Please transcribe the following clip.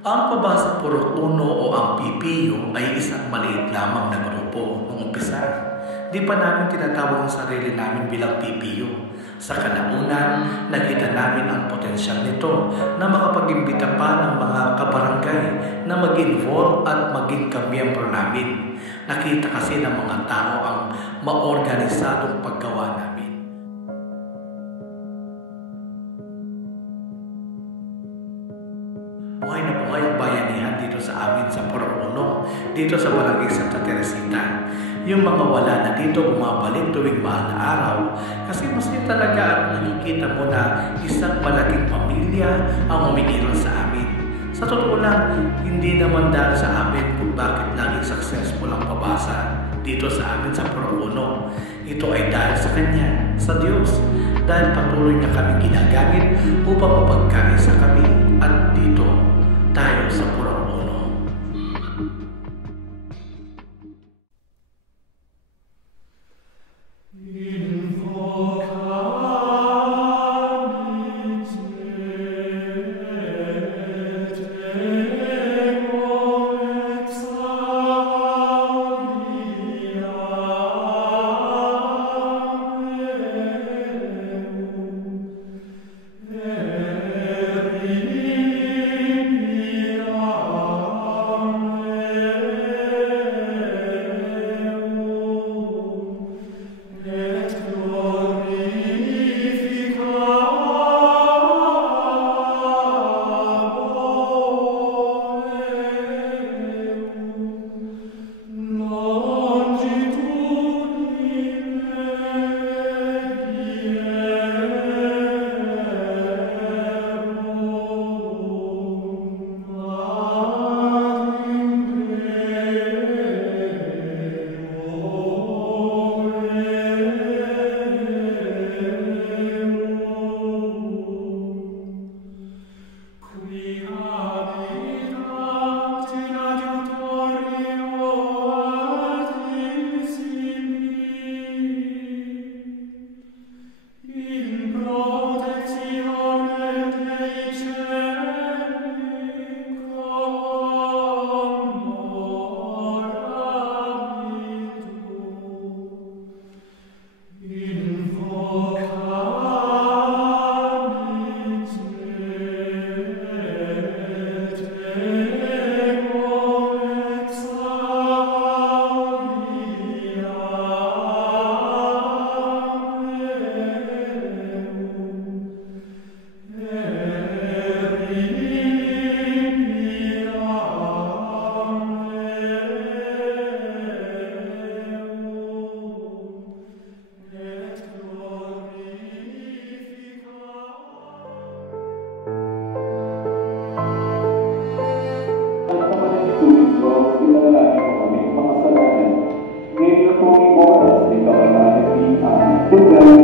Ang pabasa puro uno o ang PPU ay isang maliit lamang na grupo noong umpisa. Di pa namin tinatawag ang sarili namin bilang PPU. Sa kalaunan, nakita namin ang potensyal nito na makapag-imbita pa ng mga kabarangay na mag-involve at maging kamiyembro namin. Nakita kasi ng mga tao ang maorganisadong paggawa namin. Buhay na buhay ang bayanihan dito sa amin sa Puro-Uno, dito sa Barangay Santa Teresita. Yung mga wala na dito bumabalik tuwing mahal na araw kasi masaya talaga at nakikita mo na isang malaking pamilya ang umiiral sa amin. Sa totoo lang, hindi naman dahil sa amin kung bakit laging successful ang pabasa dito sa amin sa Puro-Uno. Ito ay dahil sa Kanya, sa Diyos, dahil patuloy niya kami ginagamit upang mapagkaisa kami at dito tayo sa Puro-Uno. Ngayon